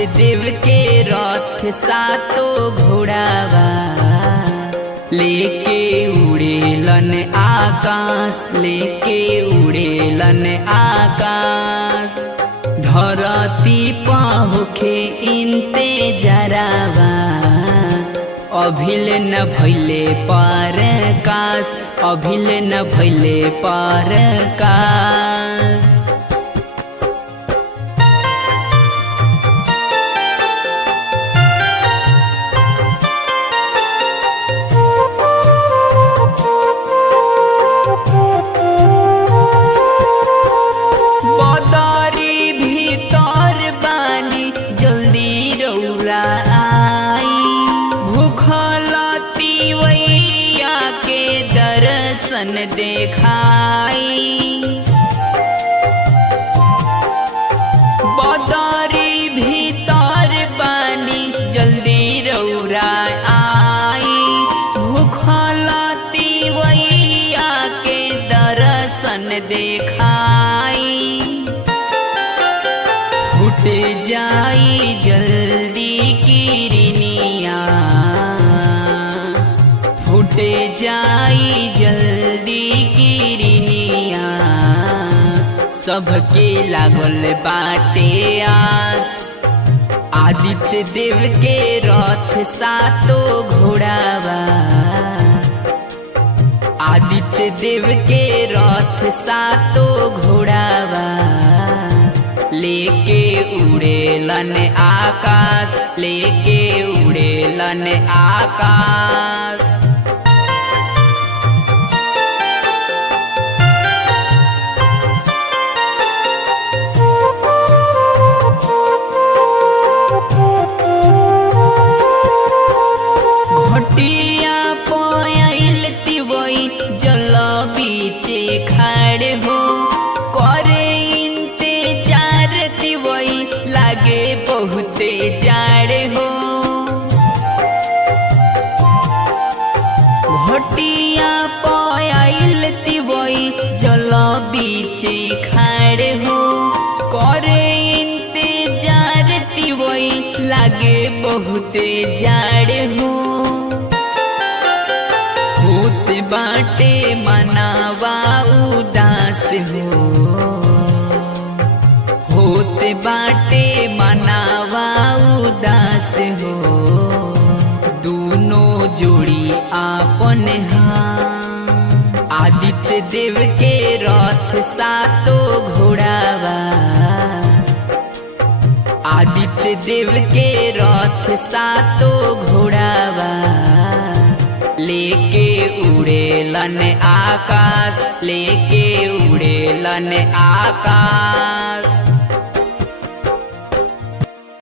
आदित्य देव के रथ सातो घोड़ावा लेके उड़ेलन आकाश, लेके उड़ेलन आकाश। धरती पहुखे इनते जरावा अभिले न भैले परकाश, अभिले न भैले परकाश। बदरी भीतर बानी जल्दी रौरा आई, भूखल तिवैया के दर्शन देखाई। बदरी भीतर बानी जल्दी रौरा आई, भूखल तिवैया के दर्शन देखाई। फूट जाई जल्दी किरनिया, फूट जाई जल्दी किरनिया। सबके लागल बाटे आस, आदित्य देव के रथ सातो घोड़ावा, आदित्य देव के रथ सातो घोड़ावा लेके उड़ेलन आकाश, लेके उड़ेलन आकाश। घटिया पयाइल तिवई जल बीचे खड़े हो, करे इंतजार तिवई लागे बहुते जाड़े हो। घटिया पयाइल तिवई जल बीचे खड़े हो, करे इंतजार तिवई लागे बहुते जाड़े हो। होत बाटे मनावा उदास हो, होत बाटे मनावा उदास हो। दोनों जोड़ी आपन हाथ, आदित्य देव के रथ सातो घोड़ावा, आदित्य देव के रथ सातो घोड़ावा लेके उड़ेलन आकाश, लेके उड़ेलन आकाश।